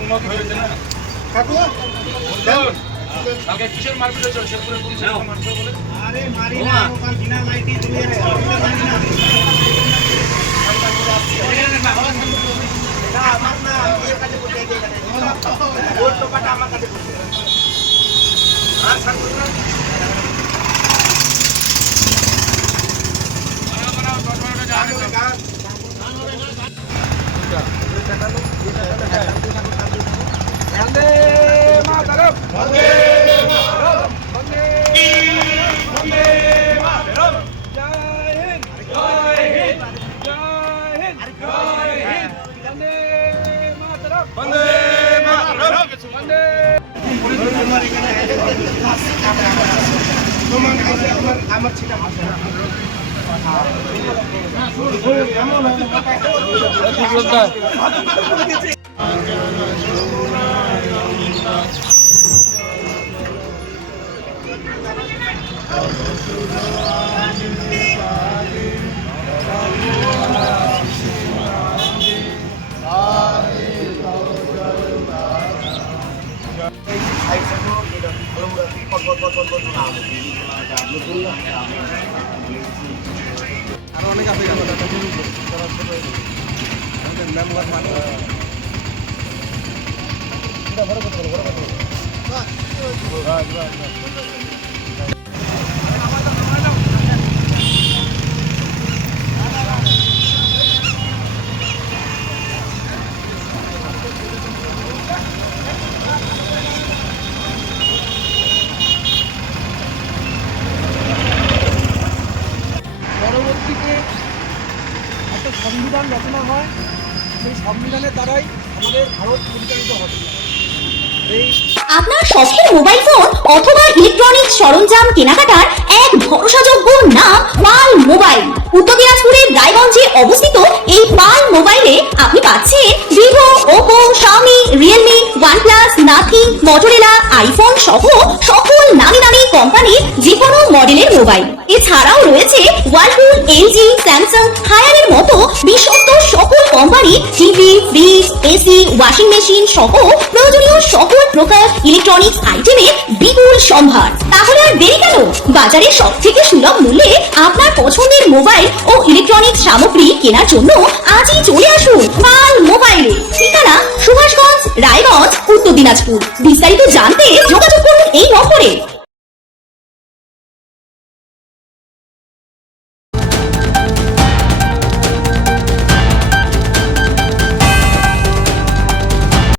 উন্নত হয়েছে না কালকে কিসের মারপিট হয়েছিল শেরপুরের পুলিশ মারছে বলে? আরে মারি না, কাল বিনা লাইটই জ্বলিয়ে রে মারি না। না আমার না এর কাছে বলতে এই কাছে ওর টোকাটা আমার কাছে বলতে আর ছাড়বো না। বন্দে মাতরম বন্দে মাতরম বন্দে বন্দে মাতরম জয় হিন্দ জয় হিন্দ জয় হিন্দ জয় হিন্দ বন্দে মাতরম বন্দে মাতরম বন্দে আমার ছিটা ভাষা আরো অনেক আছে পরবর্তীতে একটা সংবিধান রচনা হয়, সেই সংবিধানের দ্বারাই আমাদের ভারত পরিচালিত হবে। আপনার শখের মোবাইল ফোন অথবা ইলেকট্রনিক্স সরঞ্জাম কেনাকাটার এক ভরসাযোগ্য নাম পাল মোবাইল। উত্তর দিনাজপুরের রায়গঞ্জে অবস্থিত এই পাল মোবাইলে আপনি পাচ্ছেন Vivo, Oppo, Xiaomi, Realme, OnePlus, nothing, Motorola, iPhone সহ সকল নামি দামি কোম্পানির যে কোনো মডেলের মোবাইল। এছাড়াও রয়েছে ওয়ালপুল, এলজি, স্যামসাং, হায়ারের মতো বিশ্বস্ত সকল কোম্পানির TV, fridge, AC, washing machine সহ প্রয়োজনীয় সকল প্রকার ইলেকট্রনিক্স আইটেমের বিপুল সম্ভার। তাহলে আর দেরি কেন? বাজারে সবথেকে সুলভ মূল্যে আপনার পছন্দের মোবাইল ও ইলেকট্রনিক্স সামগ্রী কেনার জন্য আজই চলে আসুন পাল মোবাইলে। ঠিকানা সুভাষগঞ্জ, রায়গঞ্জ, উত্তর দিনাজপুর। বিস্তারিত জানতে যোগাযোগ করুন এই নম্বরে।